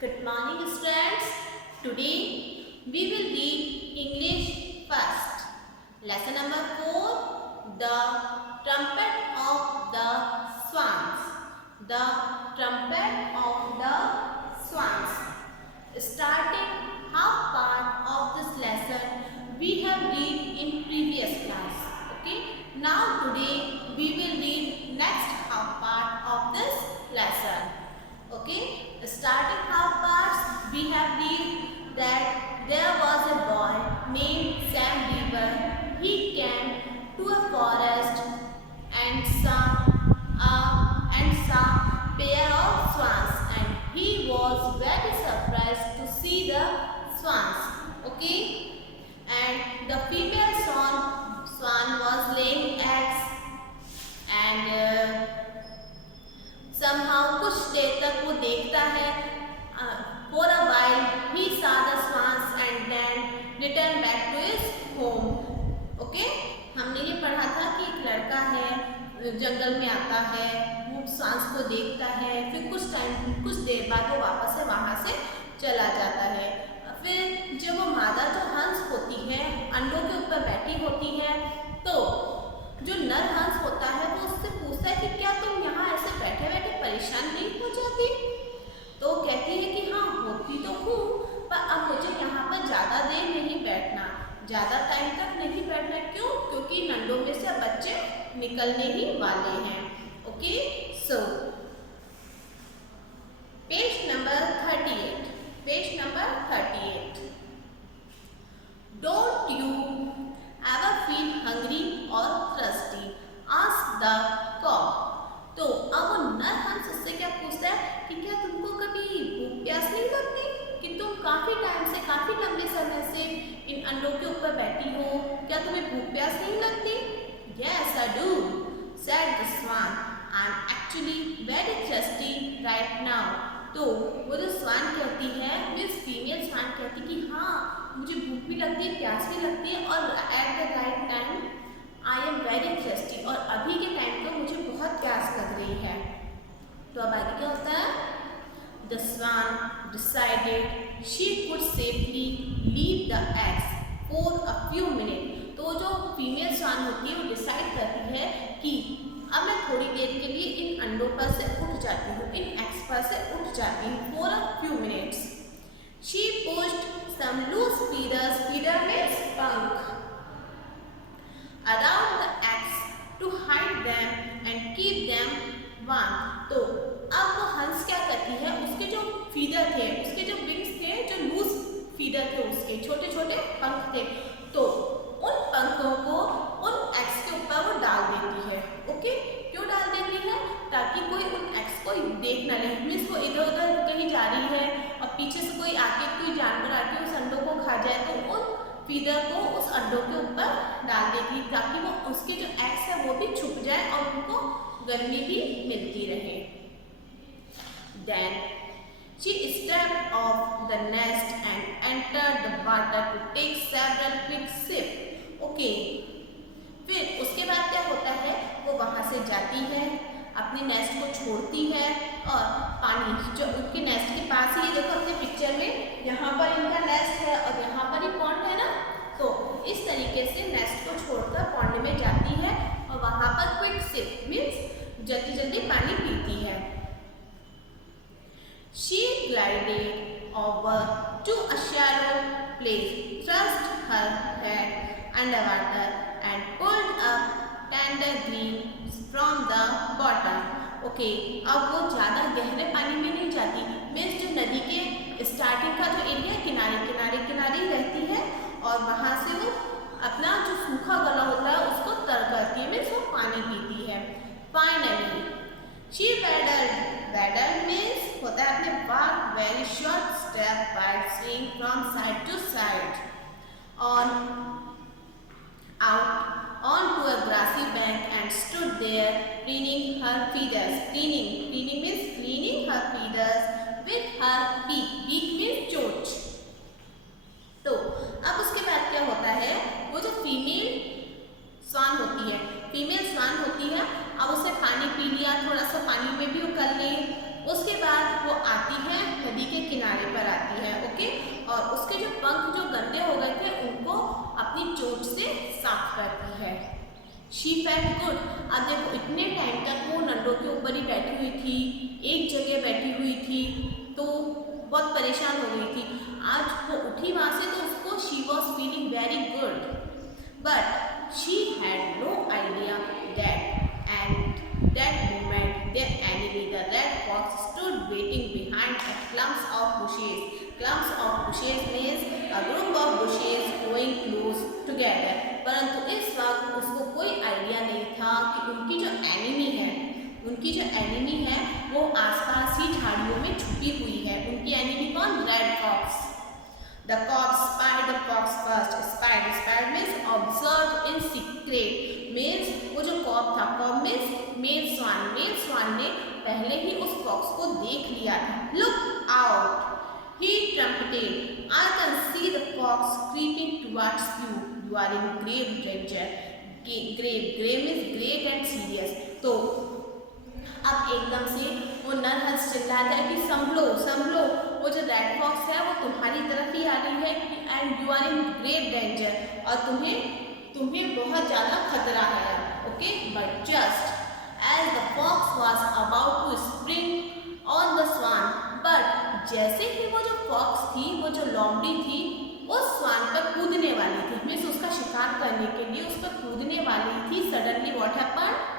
Good morning, students. Today we will read English first. Lesson number 4, The Trumpet of the Swans. The Trumpet of the Swans. Starting half part of this lesson we have read in previous class. Okay. Now today we will read next half part of this lesson. Okay. Starting half parts, we have read that there was a boy named Sam Beaver. He came to a forest and saw a pair of swans, and he was very surprised to see the swans. Okay, and the female swan was laying eggs, and somehow कुछ देर तक वो देखता है. For a while he saw the swans and then returned back to his home. Okay? हमने ये पढ़ा था कि एक लड़का है, जंगल में आता है, वो swans को देखता है, फिर कुछ देर बाद वो वापस से वहाँ से चला जाता है. फिर जब वो मादा जो हंस होती है अंडों के ऊपर बैठी होती है, तो जो नर हंस होता है वो उससे पूछता है कि क्या तुम यहाँ ऐसे बैठे बैठे परेशान नहीं हो जाती? तो कहती है कि हाँ, होती तो हूँ, पर अब मुझे यहाँ पर ज़्यादा देर नहीं बैठना, ज़्यादा टाइम तक नहीं बैठना. क्यों? क्योंकि नंडों में से बच्चे निकलने ही वाले हैं. Okay, so page number 38. Page number 38. Don't you ever feel hungry or thirsty? Ask the cock. तो अब नर हंस उससे क्या पूछता है कि क्या तुमको कभी भूख प्यास नहीं लगती कि तुम काफी टाइम से, काफी लंबे समय से इन अंडों के ऊपर बैठी हो, क्या तुम्हें भूख प्यास नहीं लगती? Yes, I do, said the swan. I'm actually very thirsty right now. तो वो जो स्वान कहती है, मीन्स फीमेल स्वान कहती कि हाँ, मुझे भूख भी लगती है, प्यास भी लगती है, और at the right time I am very thirsty, और अभी के टाइम पे मुझे बहुत प्यास लग रही है. तो अब आगे क्या होता है? The swan decided she could safely leave the eggs for a few minute. तो जो फीमेल स्वान होती है वो डिसाइड करती है कि अब मैं थोड़ी देर के लिए इन अंडों पर से उठ जाती हूँ, इन एग्स पर से उठ जाती हूँ for a few minutes. She pushed some loose feathers, feather means punk, around the eggs to hide them and keep them warm. तो अब वो हंस क्या करती है, उसके जो फीदर थे, उसके जो विंग्स थे, जो लूज फीदर थे, उसके छोटे छोटे पंख थे, तो उन पंखों को उन एग्स के ऊपर वो डाल देती है. ओके, क्यों डाल देती है? ताकि कोई उन एग्स को देख ना ले. मीन्स वो इधर उधर कहीं जा रही है और पीछे से कोई जानवर आके उस अंडों को खा जाए, तो उन फीदर को उस अंडों के ऊपर डाल देती, ताकि वो उसके जो एग्स है वो भी छुप जाए और उनको गर्मी भी मिलती रहे. Then she stepped off the nest and entered the water to take several quick sips. Okay. फिर उसके बाद क्या होता है, वो वहाँ से जाती है, अपने नेस्ट को छोड़ती है, और पानी जो उनके नेस्ट के पास ही, देखो अपने पिक्चर में यहाँ पर इनका नेस्ट है और यहाँ पर ही पॉन्ड है ना, तो इस तरीके से नेस्ट को छोड़कर पॉन्ड में जाती है और वहाँ पर क्विक सिप मीन्स जल्दी जल्दी पानी पीती है. She glided over to a shallow place, thrust her head underwater and pulled up tender greens from the bottom. Okay, अब वो ज़्यादा गहरे पानी में नहीं जाती, मीन्स जो नदी के स्टार्टिंग का जो एरिया किनारे रहती है, और वहाँ से वो अपना जो सूखा गला होता है उसको तर करती है, मीन्स वो पानी पीती है. Finally, she paddled means होता है अपने walk very short step while swinging from side to side out onto a grassy bank and stood there preening her feathers. Preening means cleaning her feathers with her beak. Beak means चोंच. तो अब उसके बाद क्या होता है, वो जो फीमेल स्वान होती है, अब उसे पानी पी लिया, थोड़ा सा पानी में भी वो कर ली, उसके बाद वो आती है नदी के किनारे पर आती है। ओके, और उसके जो पंख जो गंदे हो गए थे उनको अपनी चोंच से साफ करती है। She felt good. अब देखो इतने टाइम तक वो नंडों के ऊपर ही बैठी हुई थी, एक जगह बैठी हुई थी, तो बहुत परेशान हो गई थी। आज वो उठी वहाँ से तो उसको she was feeling very good, but she had no idea that and that moment their enemy, the red fox, stood waiting behind a clumps of bushes. Clumps of bushes means a group of bushes growing close together. परंतु इस वक्त उसको कोई idea नहीं था कि उनकी जो एनिमी है वो आसपास ही झाड़ियों में छुपी हुई है। उनकी एनिमी कौन? Red fox. The cock spied the fox first. Spied means observed in secret. Means वो जो कॉक था, कॉक means मेल स्वान ने पहले ही उस फॉक्स को देख लिया था। Look out! He trumpeted. I can see the fox creeping towards you. You are in grave danger. Grave means great and serious. तो अब एकदम से वो नरहंस चिल्लाता है कि संभलो, वो जो रेड फॉक्स है वो तुम्हारी तरफ ही आ रही है and you are in great danger, और तुम्हें बहुत ज़्यादा खतरा है। Okay, but just as the fox was about to spring on the swan, but जैसे ही वो जो फॉक्स थी, वो जो लोमड़ी थी, उस स्वान पर कूदने वाली थी, मीन्स उसका शिकार करने के लिए उस पर कूदने वाली थी, suddenly what happened?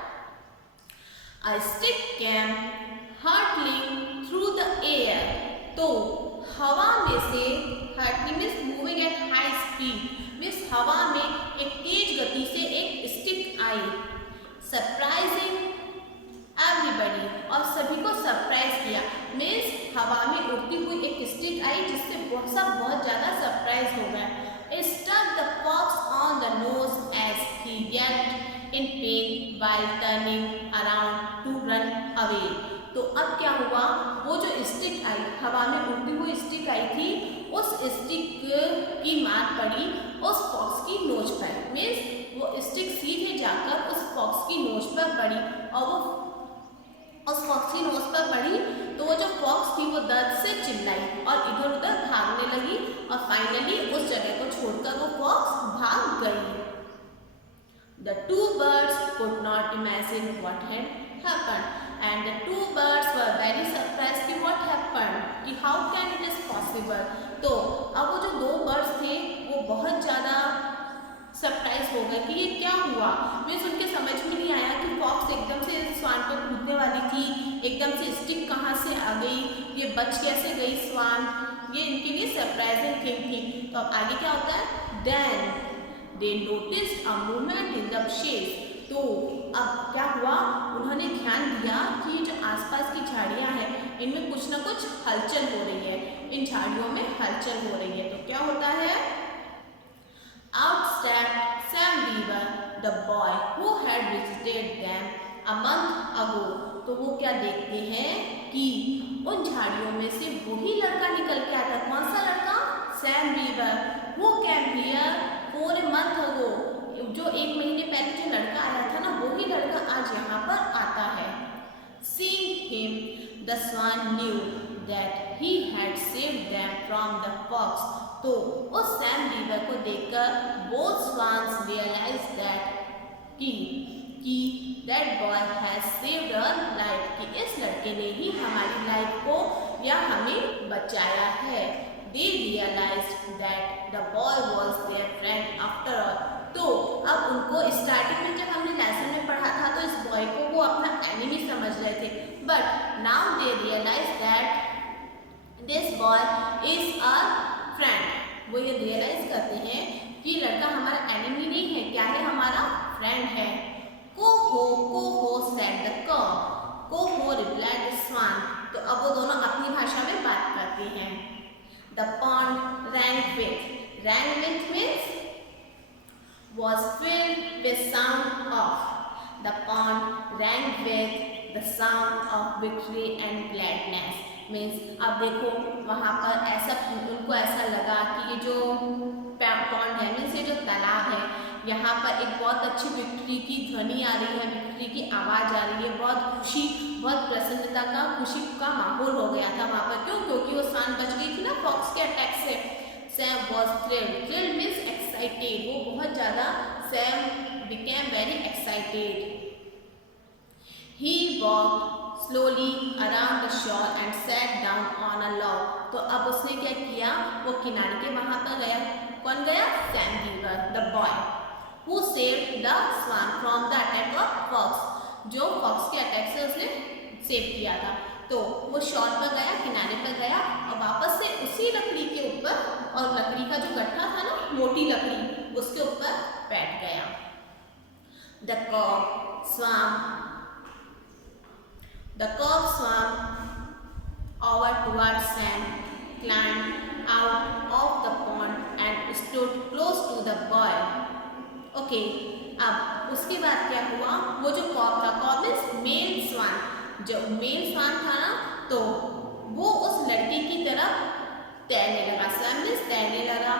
A stick came hurtling through the air. तो हवा में से hurtling means moving at high speed, means हवा में एक तेज गति से एक स्टिक आई, सरप्राइजिंग एवरीबडी, और सभी को सरप्राइज किया। मीन्स हवा में उड़ती हुई एक स्टिक आई जिससे सब बहुत ज़्यादा सरप्राइज हो गए। It struck the fox on the nose as he yelped in pain while turning around to run away. तो अब क्या हुआ? वो जो स्टिक आई, हवा में उड़ती हुई स्टिक आई थी, उस स्टिक की मार पड़ी उस फॉक्स की नोच पर। मीन्स वो स्टिक सीधे जाकर उस फॉक्स की नोच पर पड़ी, और वो उस फॉक्स की नोच पर पड़ी तो वो जो फॉक्स थी वो दर्द से चिल्लाई और इधर उधर भागने लगी, और फाइनली उस जगह को छोड़कर वो फॉक्स भाग गई। The two birds could not imagine what had happened, and the two birds were very surprised कि what happened, कि how can it is possible। तो अब वो जो दो बर्ड्स थे वो बहुत ज़्यादा सरप्राइज हो गए कि ये क्या हुआ। मीन्स उनके समझ में नहीं आया कि फॉक्स एकदम से स्वान पर कूदने वाली थी, एकदम से स्टिक कहाँ से आ गई, ये बच कैसे गई स्वान, ये इनके लिए सरप्राइजिंग थिंग थी। तो अब आगे क्या होता है? Then they noticed a movement in the bushes। तो अब क्या हुआ? उन्होंने ध्यान दिया कि ये जो आसपास की झाड़ियाँ हैं इनमें कुछ ना कुछ हलचल हो रही है, इन झाड़ियों में हलचल हो रही है। तो क्या होता है? Out stepped Sam Beaver, the boy who had visited them a month ago। तो वो क्या देखते हैं कि उन झाड़ियों में से वही लड़का निकल के आता। कौन सा लड़का? Sam beaver, who came here for a month ago। जो एक महीने पहले जो लड़का आया था ना, वही लड़का आज यहाँ पर आता है। Seeing him, the swan knew that he had saved them from the fox। तो उस सैम बीवर को देखकर both swans realized that कि that boy has saved our life, कि इस लड़के ने ही हमारी लाइफ को या हमें बचाया है। They realized that the boy was their friend after all। तो अब उनको स्टार्टिंग में जब हमने लेसन में पढ़ा था तो इस बॉय को वो अपना एनिमी समझ रहे थे, but now they realize that this boy is our friend. वो ये रियलाइज करते हैं कि लड़का हमारा एनिमी नहीं है, क्या है? हमारा फ्रेंड है। को हो सेड द कॉक। को हो रिप्लाइड द स्वान। तो अब वो दोनों अपनी भाषा में बात करते हैं। The pond rang with means was filled with sound of। The pond rang with the sound of victory and gladness। Means अब देखो वहाँ पर ऐसा उनको ऐसा लगा कि ये जो पॉन्ड है मीन्स ये जो तालाब है यहाँ पर एक बहुत अच्छी विक्ट्री की ध्वनि आ रही है, विक्ट्री की आवाज़ आ रही है, बहुत खुशी, बहुत प्रसन्नता का, खुशी का माहौल हो गया था वहाँ पर। क्यों? क्योंकि वो स्वान बच गई थी ना फॉक्स के अटैक से। Sam was thrilled, thrilled means excited, वो बहुत ज़्यादा, Sam became very excited. He walked slowly around the shore and sat down on a log. तो अब उसने क्या किया, वो किनारे के वहाँ पर गया। कौन गया? Sam beaver, the boy who saved the swan from the attack of fox, जो फॉक्स के अटैक से उसने सेव किया था। तो वो शॉर पर गया, किनारे पर गया और वापस से उसी लकड़ी के ऊपर, और लकड़ी का जो गट्ठा था ना, मोटी लकड़ी, उसके ऊपर बैठ गया। The cock swam over towards Sam, climbed out of the pond and stood close to the boy. Okay, अब उसके बाद क्या हुआ, वो जो कॉक था, कॉक मीन्स मेल स्वान, जो मेल स्वान था ना, तो वो उस लड़के की तरफ तैरने लगा, स्वैम मीन्स तैरने लगा।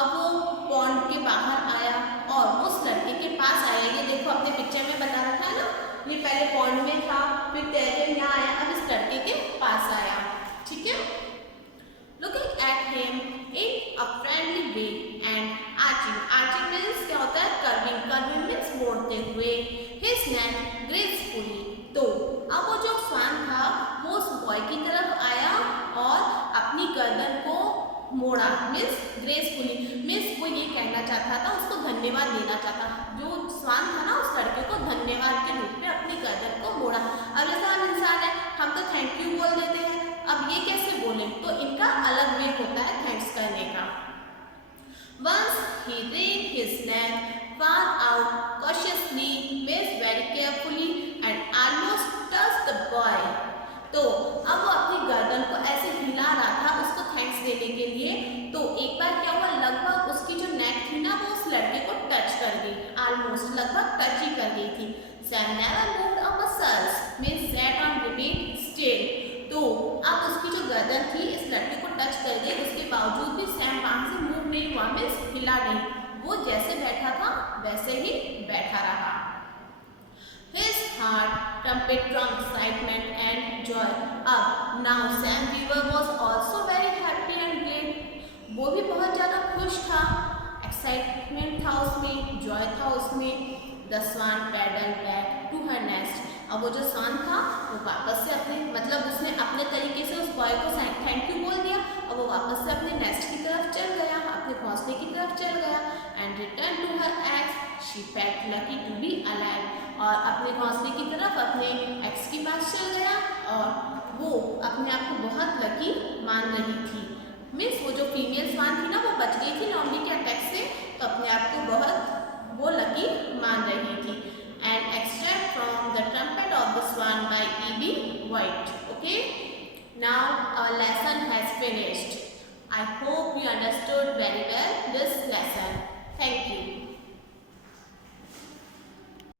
अब वो पॉन्ड के बाहर आया और उस लड़के के पास आया। ये देखो अपने पिक्चर में बता रखा है ना, ये पहले पॉन्ड में था, फिर तैर के यहाँ आया, अब इस लड़के के पास आया। ठीक है, looking at him in a friendly way and arching, arching means क्या होता है? कर्विंग, कर्विंग मीन्स मोड़ते हुए, हिज नेक ग्रेसफुली। तो अब वो जो स्वान था वो उस बॉय की तरफ आया और अपनी गर्दन को मोड़ा, मीन्स ग्रेसफुली, मीन्स वो ये कहना चाहता था, उसको धन्यवाद देना चाहता। जो स्वान था ना, उस लड़के को धन्यवाद के रूप में अपनी गर्दन को मोड़ा। अब जैसा हम इंसान है, हम तो थैंक यू बोल देते हैं, अब ये कैसे बोले? तो इनका अलग वे होता है थैंक्स करने का। Once he raised his neck far out cautiously, means very carefully and almost touched the boy. तो अब वो अपनी गर्दन को ऐसे हिला रहा था उसको थैंक्स देने के लिए। तो एक बार क्या हुआ, लगभग उसकी जो नेक थी ना, वो उस लड़के को टच कर गई, ऑलमोस्ट लगभग टच ही कर गई थी। Sam never moved a muscles, means sat on remain still. तो अब उसकी जो गर्दन थी इस लड़के को टच कर गई, उसके बावजूद भी सैम वहाँ से मूव नहीं हुआ, मीन्स हिला नहीं, वो जैसे बैठा था वैसे ही बैठा रहा। His heart trumpet from excitement and joy. अब now Sam Beaver was also very happy and glad. वो भी बहुत ज़्यादा खुश था, एक्साइटमेंट था उसमें, जॉय था उसमें। The swan paddled back to her nest. अब वो जो स्वान था वो वापस से अपने, मतलब उसने अपने तरीके से उस बॉय को थैंक यू बोल दिया और वो वापस से अपने नेस्ट की तरफ चल गया, अपने घोंसले की तरफ चल गया। And return to her eggs. She felt lucky to be alive. और अपने घोंसले की तरफ अपने एक्स के पास चल गया और वो अपने आप को बहुत लकी मान रही थी। मीन्स वो जो फीमेल स्वान थी ना, वो बच गई थी नॉर्मली के अटैक से, तो अपने आप को बहुत वो लकी मान रही थी। And extract from the trumpet of the swan by E.B. White. Okay, now our lesson has finished. I hope you understood very well this lesson. Thank you.